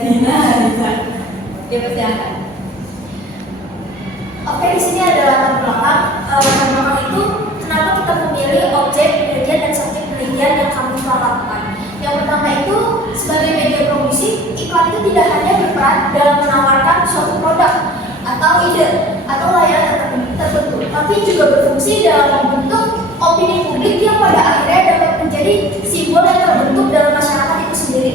Dina Harizan. Dipersilakan. Oke, di sini ada latar belakang. Latar belakang itu kenapa kita memilih objek penelitian dan subjek penelitian yang kami telah lakukan. Yang pertama itu sebagai media promosi, iklan itu tidak hanya berperan dalam menawarkan suatu produk atau ide atau layanan tertentu, tapi juga berfungsi dalam membentuk opini publik yang pada akhirnya dapat menjadi simbol yang terbentuk dalam masyarakat itu sendiri.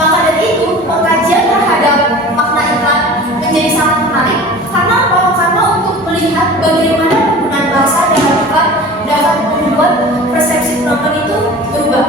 Maka dari itu, pengkajian terhadap makna iklan menjadi sangat menarik karena apa? Karena untuk melihat bagaimana penggunaan bahasa dalam iklan dapat membuat persepsi penonton itu berubah.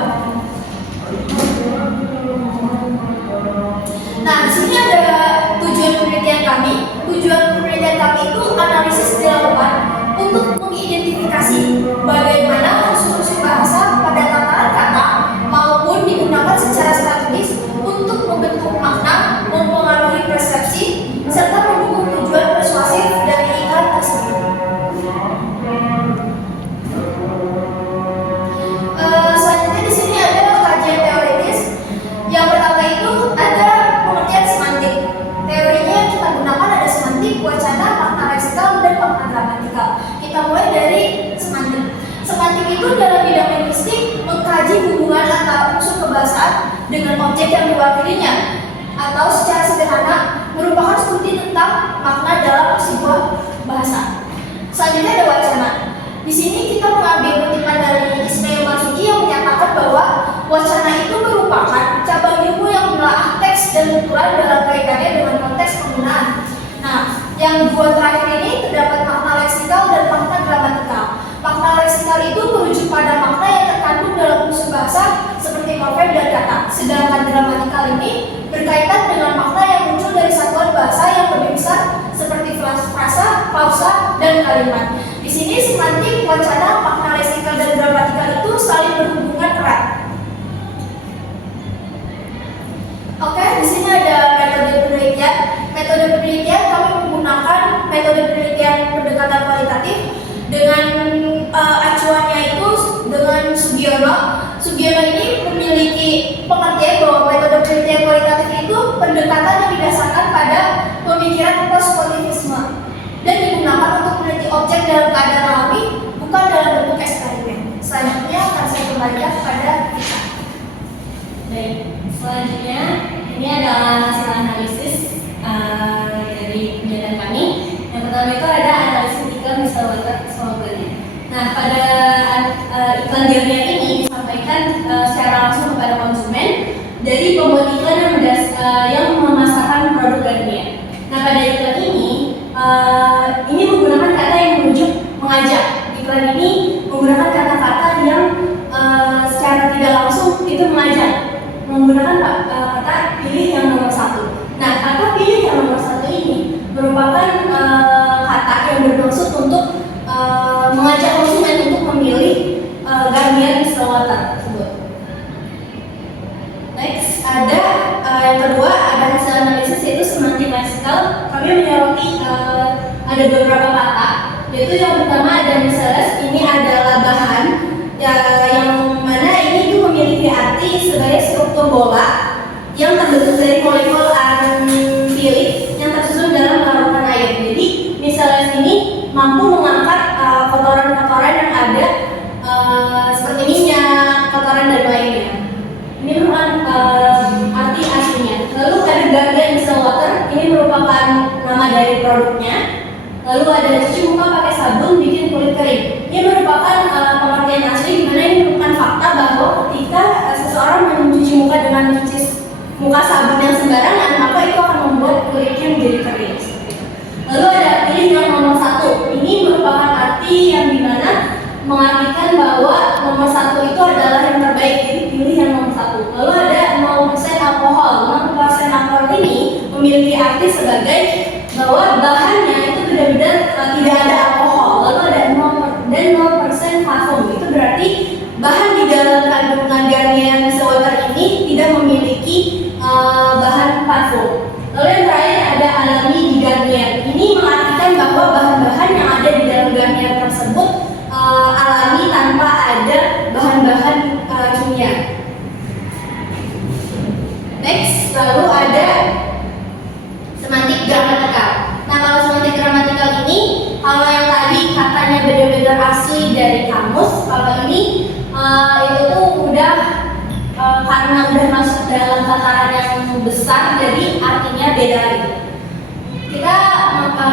Nah, di sini ada tujuan penelitian kami. Tujuan penelitian kami itu analisis dilakukan untuk mengidentifikasi bagaimana unsur-unsur bahasa pada tataran kata maupun digunakan secara strategis untuk membentuk makna, mempengaruhi persepsi, serta mendukung tujuan persuasif dari iklan tersebut. Selanjutnya di sini ada kajian teoritis. Yang pertama itu ada pengertian semantik. Teorinya yang kita gunakan ada semantik, wacana, makna leksikal, dan makna gramatikal. Kita mulai dari semantik. Semantik itu dalam bidang linguistik mengkaji hubungan antara unsur kebahasaan dengan objek yang diwakilinya, atau secara sederhana merupakan studi tentang makna dalam sebuah bahasa. Selanjutnya ada wacana. Di sini kita mengambil kutipan dari Ismail Marzuki yang menyatakan bahwa wacana itu merupakan cabang ilmu yang menelaah teks dan tuturan dalam kaitannya dengan konteks penggunaan. Nah, yang dua terakhir ini terdapat makna leksikal dan makna gramatikal. Makna leksikal itu merujuk pada makna yang terkandung dalam unsur bahasa seperti morfem dan kata. Sedangkan gramatikal ini berkaitan dengan makna yang muncul dari satuan bahasa yang lebih besar seperti frasa, klausa, dan kalimat. Di sini semantik, wacana, makna leksikal, dan gramatikal itu saling berhubungan erat. Oke, di sini ada metode penelitian. Metode penelitian kami menggunakan metode penelitian pendekatan kualitatif dengan acuannya itu dengan Sugiono. Sugiono ini memiliki pengertian bahwa metode penelitian kualitatif itu pendekatan yang didasarkan pada pemikiran positivisme dan digunakan untuk meneliti objek dalam keadaan alami, bukan dalam bentuk eksperimen. Selanjutnya akan saya kembalikan kepada kita. Baik, selanjutnya ini adalah hasil analisis dari penelitian kami. Yang pertama itu ada analisis iklan misalnya slogannya. Nah, pada iklan Garnier ini disampaikan secara langsung kepada konsumen dari pembuat iklan yang memasarkan produk Garnier. Nah, pada iklan ini menggunakan kata yang merujuk mengajak. Iklan ini menggunakan kata-kata yang secara tidak langsung itu mengajak, menggunakan kata pilih yang nomor satu. Nah, kata pilih yang nomor satu ini merupakan kata yang bermaksud untuk mengajak konsumen untuk memilih Garnier Micellar Water tersebut. Next, ada yang kedua ada hasil analisis yaitu semantik leksikal. Kami menyoroti ada beberapa kata, yaitu yang pertama ada misalnya ini adalah bahan yang mana ini itu memiliki arti sebagai struktur bola yang terbentuk dari molekul amfilik yang tersusun dalam larutan air. Jadi misalnya ini mampu mengangkat kotoran-kotoran yang ada seperti minyak, kotoran dan lainnya. Ini merupakan arti aslinya. Lalu ada Garnier Micellar Water, ini merupakan nama dari produknya. Lalu ada cuci muka pakai sabun bikin kulit kering. Ini merupakan pengertian asli di mana ini merupakan fakta bahwa ketika seseorang mencuci muka dengan mencuci muka sabun yang sembarangan, maka itu akan membuat kulitnya menjadi kering. Lalu ada pilih yang nomor satu. Ini merupakan arti yang dimana mengartikan bahwa nomor satu itu adalah yang terbaik, jadi pilih yang nomor satu. Lalu ada 0% alkohol. 0% alkohol ini memiliki arti sebagai bahwa bahannya itu benar-benar tidak ada alkohol. Lalu ada 0% parfum. Itu berarti bahan di dalam kandungan Garnier Micellar Water ini tidak memiliki bahan parfum. Lalu yang terakhir ada alami di Garnier. Ini mengartikan bahwa bahan-bahan yang ada di dalam Garnier tersebut alami tanpa ada bahan-bahan kimia. Next, lalu ada semantik gramatikal. Nah, kalau semantik gramatikal ini, kalau yang tadi katanya benar-benar asli dari kamus, kalau ini itu tuh udah karena udah masuk dalam tataran yang besar, jadi artinya beda lagi. Kita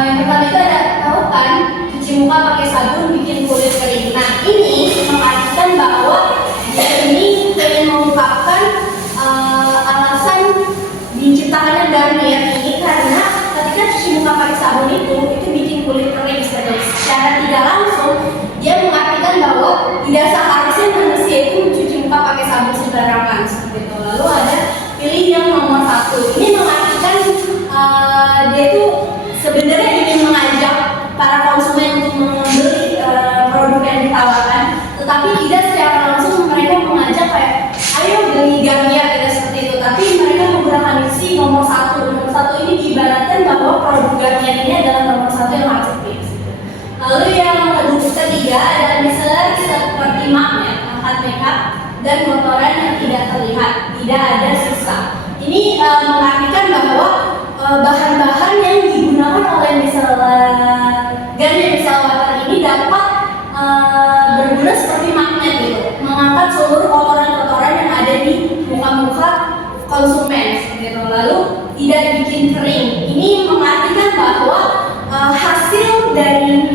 yang pertama itu ada tahu kan, cuci muka pakai sabun bikin kulit kering. Nah, ini mengartikan bahwa dia ini ingin mengungkapkan alasan diciptakannya Garnier ini karena ketika cuci muka pakai sabun itu bikin kulit kering. Secara tidak langsung dia mengartikan bahwa tidak seharusnya manusia itu mencuci muka pakai sabun sembarangan seperti itu. Lalu ada pilih yang nomor 1. Ini mengartikan dia itu sebenarnya ingin mengajak para konsumen untuk membeli produk yang ditawarkan, tetapi tidak secara langsung mereka mengajak kayak ayo beli Garnier tidak seperti itu, tapi mereka menggunakan isi nomor 1. Nomor 1 ini diibaratkan bahwa produk Garnier ini adalah nomor 1 yang harus dipilih. Lalu yang ketiga ada misalnya seperti magnet, angkat makeup dan kotoran yang tidak terlihat, tidak ada sisa. Ini mengartikan bahwa bahan-bahan yang digunakan oleh misalnya Garnier micellar water ini dapat berguna seperti magnet gitu, mengangkat seluruh kotoran-kotoran yang ada di muka-muka konsumen gitu, lalu tidak bikin kering. Ini mengartikan bahwa hasil dari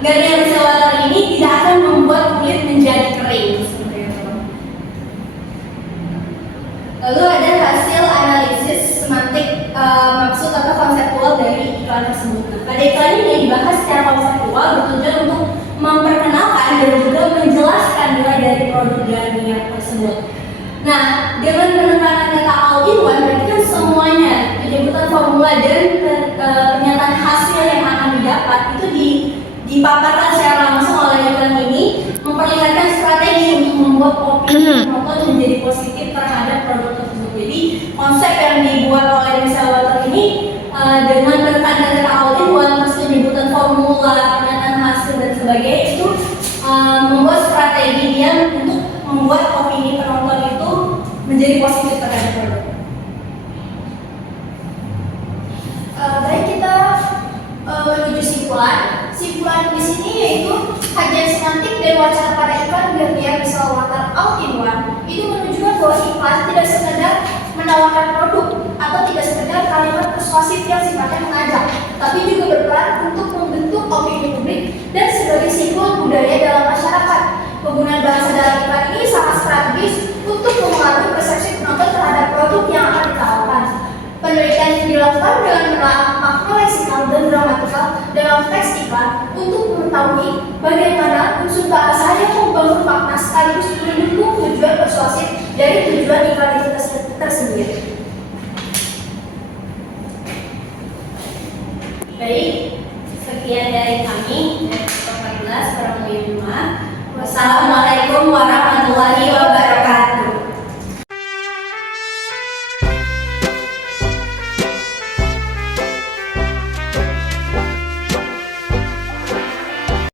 Garnier micellar water ini tidak akan membuat kulit menjadi kering seperti itu. Lalu ada hasil analisis semantik maksud atau konseptual dari iklan tersebut. Pada iklan ini dibahas secara konseptual bertujuan untuk memperkenalkan dan juga menjelaskan nilai dari produk Garnier tersebut. Nah, dengan penekanan kata all-in-one berarti kan semuanya penyebutan formula dan pernyataan hasil yang akan didapat itu dipaparkan secara langsung oleh iklan ini, memperlihatkan strategi untuk membuat opini penonton menjadi positif terhadap produk tersebut. Jadi konsep yang dibuat oleh micellar water ini dengan menekankan kata all-in-one, terus penyebutan formula, pernyataan hasil dan sebagainya itu membuat strategi dia untuk membuat opini penonton itu menjadi positif terhadap produk. Baik, kita menuju simpulan. Simpulan di sini yaitu kajian semantik dan wacana pada iklan Garnier micellar water all-in-one itu menunjukkan bahwa iklan tidak sekedar menawarkan produk atau tidak sekedar kalimat persuasif yang sifatnya mengajak, tapi juga berperan untuk membentuk opini publik dan sebagai simbol budaya dalam masyarakat. Penggunaan bahasa dalam iklan ini sangat strategis untuk mempengaruhi persepsi penonton terhadap produk yang akan ditawarkan. Penelitian yang dilakukan dengan menelaah makna leksikal dan gramatikal dalam teks iklan untuk mengetahui bagaimana unsur bahasa yang membangun makna sekaligus mendukung tujuan persuasif dari tujuan iklan itu tersendiri. Baik, sekian dari kami dari 14 kurang lebih 5. Wassalamualaikum